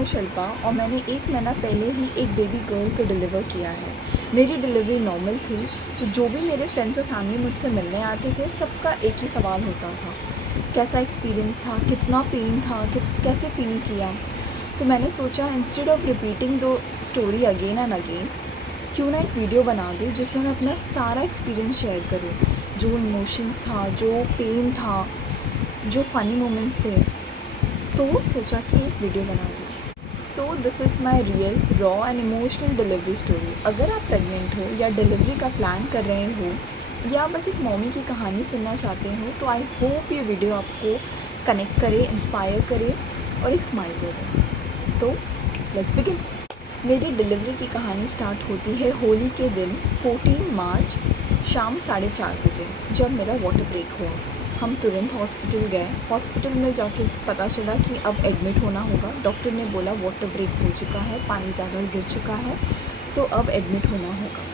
हूँ शिल्पा और मैंने 1 महीना पहले ही एक बेबी गर्ल को डिलीवर किया है। मेरी डिलीवरी नॉर्मल थी, तो जो भी मेरे फ्रेंड्स और फैमिली मुझसे मिलने आते थे, सबका एक ही सवाल होता था, कैसा एक्सपीरियंस था, कितना पेन था, कैसे फ़ील किया। तो मैंने सोचा instead of repeating the story again and again, क्यों ना एक वीडियो बना दूँ जिसमें मैं अपना सारा एक्सपीरियंस शेयर करूँ, जो इमोशंस था, जो पेन था, जो फ़नी मोमेंट्स थे। तो सोचा कि एक वीडियो बना दूँ। So this is my real raw and emotional delivery story. अगर आप प्रेग्नेंट हो या डिलीवरी का प्लान कर रहे हो या बस एक मम्मी की कहानी सुनना चाहते हो, तो आई होप ये वीडियो आपको कनेक्ट करे, इंस्पायर करे और एक स्माइल दे दे। तो लेट्स बिगिन। मेरी डिलीवरी की कहानी स्टार्ट होती है होली के दिन 14 मार्च शाम 4:30 बजे, जब मेरा वाटर ब्रेक हुआ। हम तुरंत हॉस्पिटल गए। हॉस्पिटल में जाके पता चला कि अब एडमिट होना होगा। डॉक्टर ने बोला वाटर ब्रेक हो चुका है, पानी ज़्यादा गिर चुका है, तो अब एडमिट होना होगा।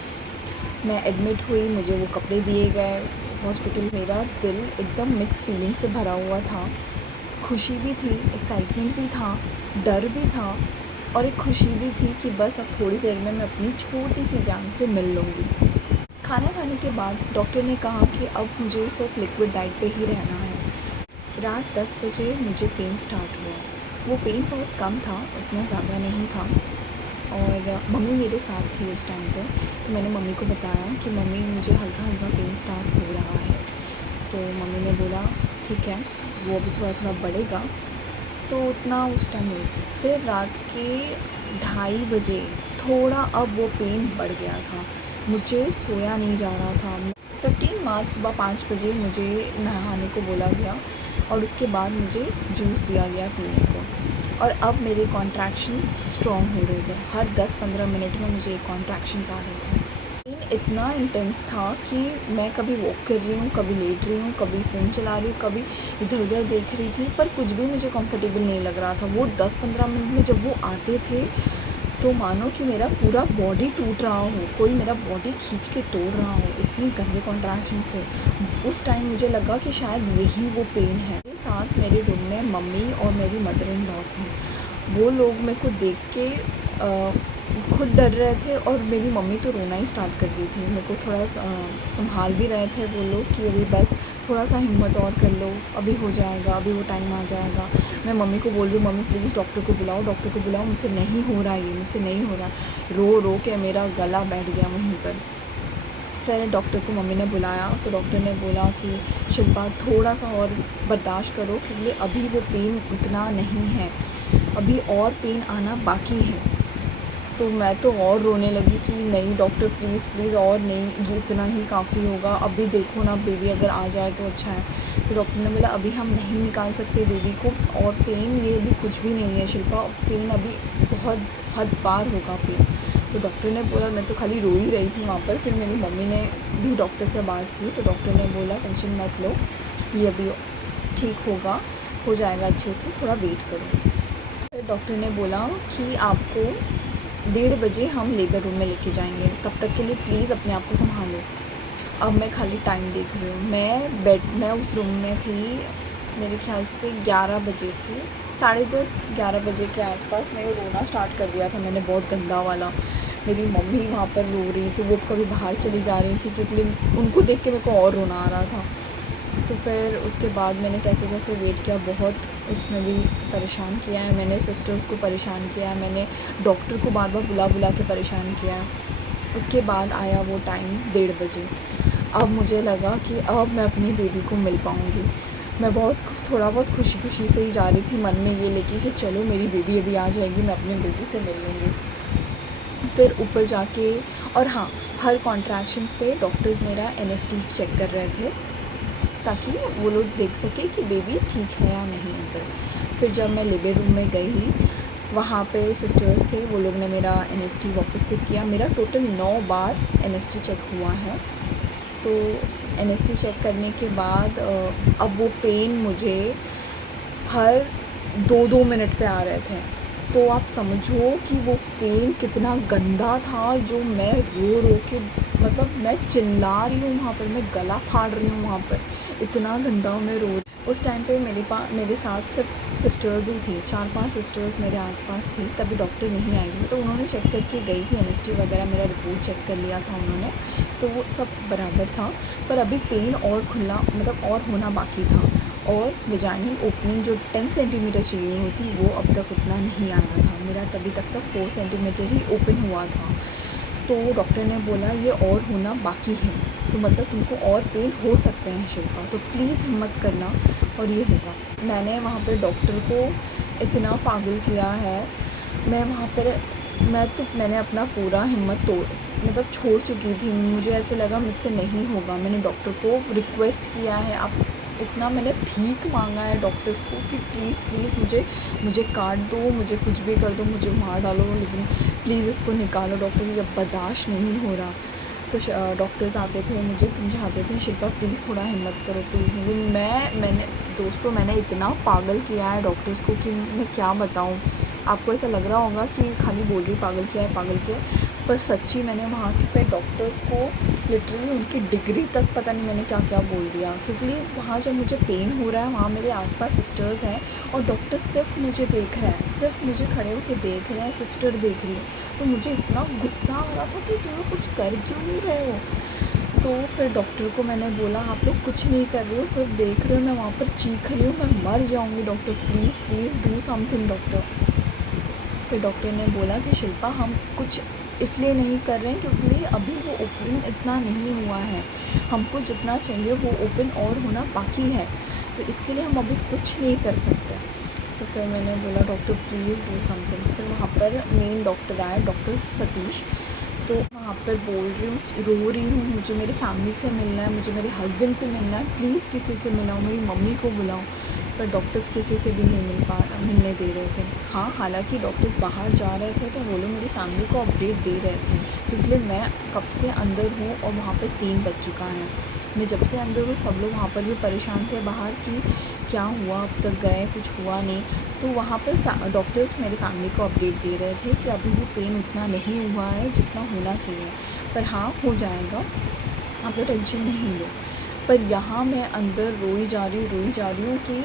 मैं एडमिट हुई, मुझे वो कपड़े दिए गए। हॉस्पिटल मेरा दिल एकदम मिक्स फीलिंग से भरा हुआ था। खुशी भी थी, एक्साइटमेंट भी था, डर भी था और एक खुशी भी थी कि बस अब थोड़ी देर में मैं अपनी छोटी सी जान से मिल लूँगी। खाना खाने के बाद डॉक्टर ने कहा कि अब मुझे सिर्फ लिक्विड डाइट पे ही रहना है। रात 10 बजे मुझे पेन स्टार्ट हुआ। वो पेन बहुत कम था, उतना ज़्यादा नहीं था और मम्मी मेरे साथ थी उस टाइम पे। तो मैंने मम्मी को बताया कि मम्मी मुझे हल्का हल्का पेन स्टार्ट हो रहा है। तो मम्मी ने बोला ठीक है, वो अभी थोड़ा थोड़ा बढ़ेगा, तो उतना उस टाइम नहीं। फिर रात के 2:30 बजे थोड़ा अब वो पेन बढ़ गया था। मुझे सोया नहीं जा रहा था। 15 मार्च सुबह 5 बजे मुझे नहाने को बोला गया और उसके बाद मुझे जूस दिया गया पीने को। और अब मेरे कॉन्ट्रैक्शंस स्ट्रॉन्ग हो रहे थे। हर 10-15 मिनट में मुझे कॉन्ट्रैक्शंस आ रहे थे। पेन इतना इंटेंस था कि मैं कभी वॉक कर रही हूँ, कभी लेट रही हूँ, कभी फ़ोन चला रही हूँ, कभी इधर उधर देख रही थी, पर कुछ भी मुझे कंफर्टेबल नहीं लग रहा था। वो 10-15 मिनट में जब वो आते थे तो मानो कि मेरा पूरा बॉडी टूट रहा हो, कोई मेरा बॉडी खींच के तोड़ रहा हो, इतने गंदे कॉन्ट्रैक्शंस थे। उस टाइम मुझे लगा कि शायद यही वो पेन है। मेरे साथ मेरे रूम में मम्मी और मेरी मदर इन लॉ थी। वो लोग मेरे को देख के खुद डर रहे थे और मेरी मम्मी तो रोना ही स्टार्ट कर दी थी। मेरे को थोड़ा संभाल भी रहे थे वो लोग कि अभी बस थोड़ा सा हिम्मत और कर लो, अभी हो जाएगा, अभी वो टाइम आ जाएगा। मैं मम्मी को बोल रही हूँ मम्मी प्लीज़ डॉक्टर को बुलाओ, डॉक्टर को बुलाओ, मुझसे नहीं हो रहा है, ये मुझसे नहीं हो रहा। रो रो के मेरा गला बैठ गया वहीं पर। फिर डॉक्टर को मम्मी ने बुलाया तो डॉक्टर ने बोला कि शिल्पा थोड़ा सा और बर्दाश्त करो, क्योंकि अभी वो पेन उतना नहीं है, अभी और पेन आना बाकी है। तो मैं तो और रोने लगी कि नहीं डॉक्टर प्लीज़ प्लीज़ और नहीं, ये इतना ही काफ़ी होगा, अभी देखो ना बेबी अगर आ जाए तो अच्छा है। तो डॉक्टर ने बोला अभी हम नहीं निकाल सकते बेबी को, और पेन ये भी कुछ भी नहीं है शिल्पा, पेन अभी बहुत हद पार होगा पेन। तो डॉक्टर ने बोला, मैं तो खाली रो ही रही थी वहाँ पर। फिर मेरी मम्मी ने भी डॉक्टर से बात की तो डॉक्टर ने बोला टेंशन मत लो, ये अभी ठीक होगा, हो जाएगा अच्छे से, थोड़ा वेट करो। फिर डॉक्टर ने बोला कि आपको 1:30 बजे हम लेबर रूम में लेके जाएंगे, तब तक के लिए प्लीज़ अपने आप को संभालो। अब मैं खाली टाइम देख रही हूँ, मैं उस रूम में थी मेरे ख्याल से 11 बजे से 10:30-11 बजे के आसपास। मैंने रोना स्टार्ट कर दिया था मैंने, बहुत गंदा वाला। मेरी मम्मी वहाँ पर रो रही थी, वो कभी बाहर चली जा रही थी क्योंकि उनको देख के मेरे को और रोना आ रहा था। तो फिर उसके बाद मैंने कैसे कैसे वेट किया, बहुत उसमें भी परेशान किया है मैंने, सिस्टर्स को परेशान किया है मैंने, डॉक्टर को बार बार बुला बुला के परेशान किया है। उसके बाद आया वो टाइम 1:30 बजे। अब मुझे लगा कि अब मैं अपनी बेबी को मिल पाऊँगी। मैं थोड़ा बहुत खुशी खुशी से ही जा रही थी मन में ये लेके कि चलो मेरी बेबी अभी आ जाएगी, मैं अपनी बेबी से मिल लूँगी। फिर ऊपर जाके, और हाँ, हर कॉन्ट्रैक्शंस पे डॉक्टर्स मेरा NST चेक कर रहे थे ताकि वो लोग देख सके कि बेबी ठीक है या नहीं अंदर। फिर जब मैं लेबर रूम में गई, वहाँ पे सिस्टर्स थे, वो लोग ने मेरा NST वापस से किया। मेरा टोटल 9 बार NST चेक हुआ है। तो NST चेक करने के बाद अब वो पेन मुझे हर 2-2 मिनट पे आ रहे थे। तो आप समझो कि वो पेन कितना गंदा था, जो मैं रो रो के, मतलब मैं चिल्ला रही हूँ वहाँ पर, मैं गला फाड़ रही हूँ वहाँ पर, इतना गंदा मैं रो। उस टाइम पे मेरे साथ सिर्फ सिस्टर्स ही थी, 4-5 सिस्टर्स मेरे आसपास थी, तभी डॉक्टर नहीं आई थी। तो उन्होंने चेक करके गई थी, एनेस्थी वगैरह मेरा रिपोर्ट चेक कर लिया था उन्होंने, तो वो सब बराबर था। पर अभी पेन और खुलना मतलब और होना बाकी था, और वेजाइनल ओपनिंग जो 10 सेंटीमीटर चाहिए होती वो अब तक उतना नहीं आया था। मेरा तभी तक 4 सेंटीमीटर ही ओपन हुआ था। तो डॉक्टर ने बोला ये और होना बाकी है, तो मतलब तुमको और पेन हो सकते हैं शिल्पा, तो प्लीज़ हिम्मत करना और ये होगा। मैंने वहाँ पे डॉक्टर को इतना पागल किया है, मैं वहाँ पर मैंने अपना पूरा हिम्मत छोड़ चुकी थी। मुझे ऐसे लगा मुझसे नहीं होगा। मैंने डॉक्टर को रिक्वेस्ट किया है, आप इतना मैंने भीख मांगा है डॉक्टर्स को कि प्लीज़ प्लीज़ मुझे काट दो, मुझे कुछ भी कर दो, मुझे मार डालो, लेकिन प्लीज़ इसको निकालो डॉक्टर, ये बर्दाश्त नहीं हो रहा। तो डॉक्टर्स आते थे, मुझे समझाते थे शिल्पा प्लीज़ थोड़ा हिम्मत करो प्लीज़। मैंने इतना पागल किया है डॉक्टर्स को कि मैं क्या बताऊँ। आपको ऐसा लग रहा होगा कि खाली बोल रही पागल किया है, पर सच्ची मैंने वहाँ पे डॉक्टर्स को लिटरली उनकी डिग्री तक पता नहीं मैंने क्या क्या बोल दिया। क्योंकि वहाँ जब मुझे पेन हो रहा है, वहाँ मेरे आसपास सिस्टर्स हैं और डॉक्टर सिर्फ मुझे देख रहे हैं, सिर्फ मुझे खड़े होकर देख रहे हैं, सिस्टर देख रही है। तो मुझे इतना गुस्सा आ रहा था कि तुम लोग कुछ कर क्यों नहीं रहे हो। तो फिर डॉक्टर को मैंने बोला आप लोग कुछ नहीं कर रहे हो, सिर्फ देख रहे हो, मैं वहाँ पर चीख रही हूँ, मैं मर जाऊँगी doctor, please please do something doctor. फिर डॉक्टर ने बोला कि शिल्पा हम कुछ इसलिए नहीं कर रहे हैं क्योंकि अभी वो ओपन इतना नहीं हुआ है, हमको जितना चाहिए वो ओपन और होना बाकी है, तो इसके लिए हम अभी कुछ नहीं कर सकते। तो फिर मैंने बोला डॉक्टर प्लीज़ डू समथिंग। फिर वहाँ पर मेन डॉक्टर आए, डॉक्टर सतीश। तो वहाँ पर बोल रही हूँ, रो रही हूँ, मुझे मेरी फैमिली से मिलना है, मुझे मेरे हस्बैंड से मिलना है, प्लीज़ किसी से मिलाओ, मेरी मम्मी को बुलाओ। पर डॉक्टर्स किसी से भी नहीं मिलने दे रहे थे। हाँ, हालांकि डॉक्टर्स बाहर जा रहे थे तो वो लोग मेरी फैमिली को अपडेट दे रहे थे, क्योंकि मैं कब से अंदर हूँ और वहाँ पे 3 बज चुका है। मैं जब से अंदर हूँ सब लोग वहाँ पर भी परेशान थे बाहर कि क्या हुआ, अब तक गए कुछ हुआ नहीं। तो वहाँ पर डॉक्टर्स मेरी फैमिली को अपडेट दे रहे थे कि अभी भी पेन उतना नहीं हुआ है जितना होना चाहिए, पर हाँ हो जाएगा, आप लोग टेंशन नहीं लो। पर यहाँ मैं अंदर रोई जा रही हूँ कि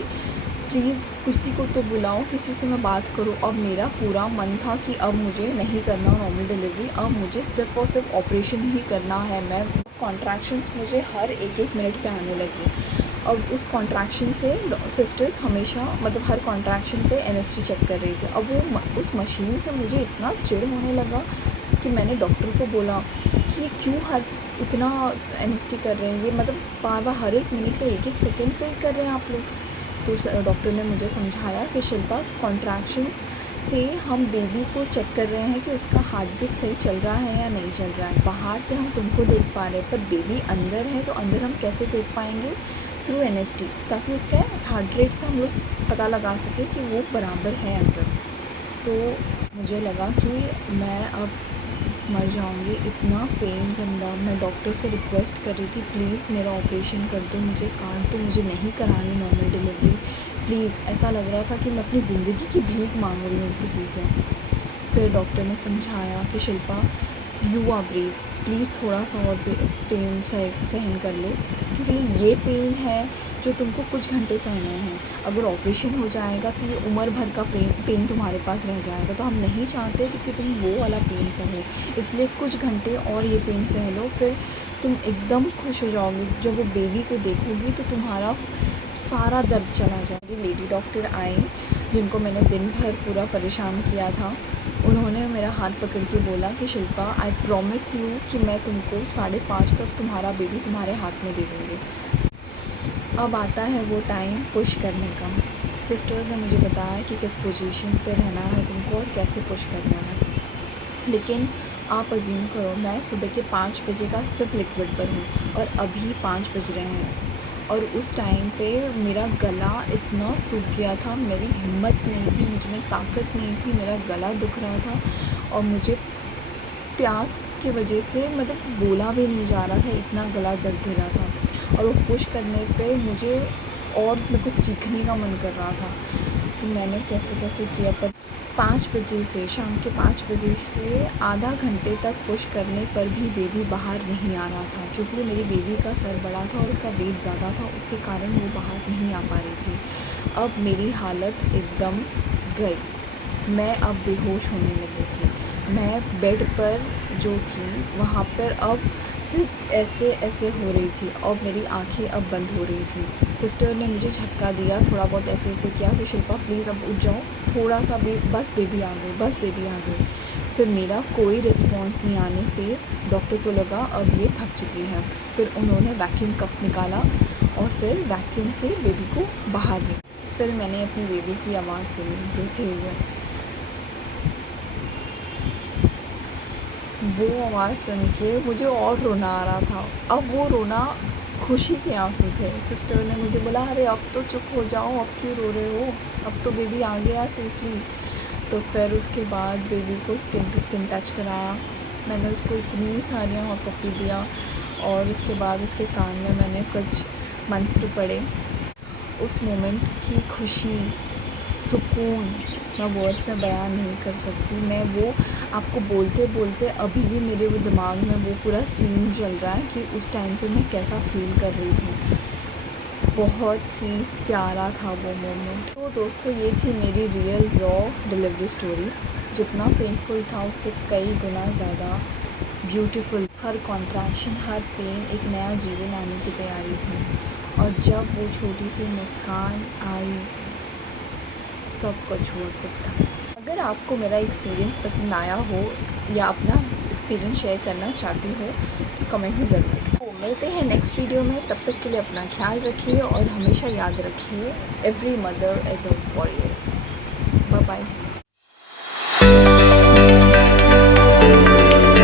प्लीज़ किसी को तो बुलाओ, किसी से मैं बात करूँ। अब मेरा पूरा मन था कि अब मुझे नहीं करना नॉर्मल डिलीवरी, अब मुझे सिर्फ़ और सिर्फ ऑपरेशन ही करना है। मैं कॉन्ट्रैक्शंस मुझे हर एक मिनट पे आने लगी। अब उस कॉन्ट्रैक्शन से सिस्टर्स हमेशा मतलब हर कॉन्ट्रैक्शन पे एनेस्थी चेक कर रही थी। अब वो उस मशीन से मुझे इतना चिढ़ होने लगा कि मैंने डॉक्टर को बोला कि क्यों इतना एनेस्थी कर रहे हैं, ये मतलब बार-बार हर एक मिनट पे एक सेकंड पे कर रहे हैं आप लोग। तो डॉक्टर ने मुझे समझाया कि शिल्पा कॉन्ट्रैक्शंस से हम बेबी को चेक कर रहे हैं कि उसका हार्ट बीट सही चल रहा है या नहीं चल रहा है। बाहर से हम तुमको देख पा रहे हैं, पर बेबी अंदर है तो अंदर हम कैसे देख पाएंगे, थ्रू एनेस्थी, ताकि उसका हार्ट रेट से हम लोग पता लगा सकें कि वो बराबर है अंदर। तो मुझे लगा कि मैं अब मर जाऊंगी, इतना पेन गंदा। मैं डॉक्टर से रिक्वेस्ट कर रही थी प्लीज़ मेरा ऑपरेशन कर दो, मुझे काट दो, मुझे नहीं करानी नॉर्मल डिलीवरी प्लीज़। ऐसा लग रहा था कि मैं अपनी ज़िंदगी की भीख मांग रही हूँ किसी से। फिर डॉक्टर ने समझाया कि Shilpa you are brave, please थोड़ा सा और पेन सहन कर लो, क्योंकि ये पेन है जो तुमको कुछ घंटे सहना है। अगर ऑपरेशन हो जाएगा तो ये उम्र भर का पेन तुम्हारे पास रह जाएगा, तो हम नहीं चाहते तो कि तुम वो वाला पेन सहो, इसलिए कुछ घंटे और ये पेन सह लो, फिर तुम एकदम खुश हो जाओगी। जब वो बेबी को देखोगी तो तुम्हारा सारा दर्द चला जाएगा। लेडी डॉक्टर आई जिनको मैंने दिन भर पूरा परेशान किया था, उन्होंने मेरा हाथ पकड़ के बोला कि शिल्पा आई प्रॉमिस यू कि मैं तुमको 5:30 तक तुम्हारा बेबी तुम्हारे हाथ में दे दूँगी। अब आता है वो टाइम पुश करने का। सिस्टर्स ने मुझे बताया कि किस पोजीशन पे रहना है तुमको और कैसे पुश करना है, लेकिन आप अज्यूम करो मैं सुबह के 5 बजे का सिर्फ लिक्विड पर हूँ और अभी 5 बज रहे हैं, और उस टाइम पे मेरा गला इतना सूख गया था, मेरी हिम्मत नहीं थी, मुझ में ताकत नहीं थी, मेरा गला दुख रहा था और मुझे प्यास की वजह से मतलब बोला भी नहीं जा रहा था, इतना गला दर्द दे रहा था। और वो पुश करने पे मुझे और मेरे को चीखने का मन कर रहा था। तो मैंने कैसे कैसे किया, पर 5 बजे से, शाम के 5 बजे से आधा घंटे तक पुश करने पर भी बेबी बाहर नहीं आ रहा था, क्योंकि मेरी बेबी का सर बड़ा था और उसका वेट ज़्यादा था, उसके कारण वो बाहर नहीं आ पा रही थी। अब मेरी हालत एकदम गई, मैं अब बेहोश होने लगी थी। मैं बेड पर जो थी वहाँ पर अब सिर्फ ऐसे ऐसे हो रही थी और मेरी आंखें अब बंद हो रही थी। सिस्टर ने मुझे झटका दिया, थोड़ा बहुत ऐसे ऐसे किया कि शिल्पा प्लीज़ अब उठ जाओ, थोड़ा सा भी, बस बेबी आ गई, बस बेबी आ गई। फिर मेरा कोई रिस्पॉन्स नहीं आने से डॉक्टर को लगा अब ये थक चुकी है। फिर उन्होंने वैक्यूम कप निकाला और फिर वैक्यूम से बेबी को बाहर ली। फिर मैंने अपनी बेबी की आवाज़ सुनी रोते हुए। वो आवाज़ सुन के मुझे और रोना आ रहा था। अब वो रोना खुशी के आंसू थे। सिस्टर ने मुझे बोला, अरे अब तो चुप हो जाओ, अब क्यों रो रहे हो, अब तो बेबी आ गया सेफली। तो फिर उसके बाद बेबी को स्किन टू स्किन टच कराया, मैंने उसको इतनी सारियाँ हॉट पप्पी दिया और उसके बाद उसके कान में मैंने कुछ मंत्र पढ़े। उस मोमेंट की खुशी, सुकून मैं वर्ड्स में बयान नहीं कर सकती। मैं वो आपको बोलते बोलते अभी भी मेरे वो दिमाग में वो पूरा सीन चल रहा है कि उस टाइम पे मैं कैसा फ़ील कर रही थी। बहुत ही प्यारा था वो मोमेंट। तो दोस्तों, ये थी मेरी रियल रॉ डिलीवरी स्टोरी। जितना पेनफुल था उससे कई गुना ज़्यादा ब्यूटीफुल। हर कॉन्ट्रैक्शन, हर पेन एक नया जीवन आने की तैयारी थी। और जब वो छोटी सी मुस्कान आई, सब कुछ होता था। अगर आपको मेरा एक्सपीरियंस पसंद आया हो या अपना एक्सपीरियंस शेयर करना चाहती हो तो कमेंट में ज़रूर लिखना। तो मिलते हैं नेक्स्ट वीडियो में, तब तक के लिए अपना ख्याल रखिए और हमेशा याद रखिए, every mother is a warrior. Bye bye.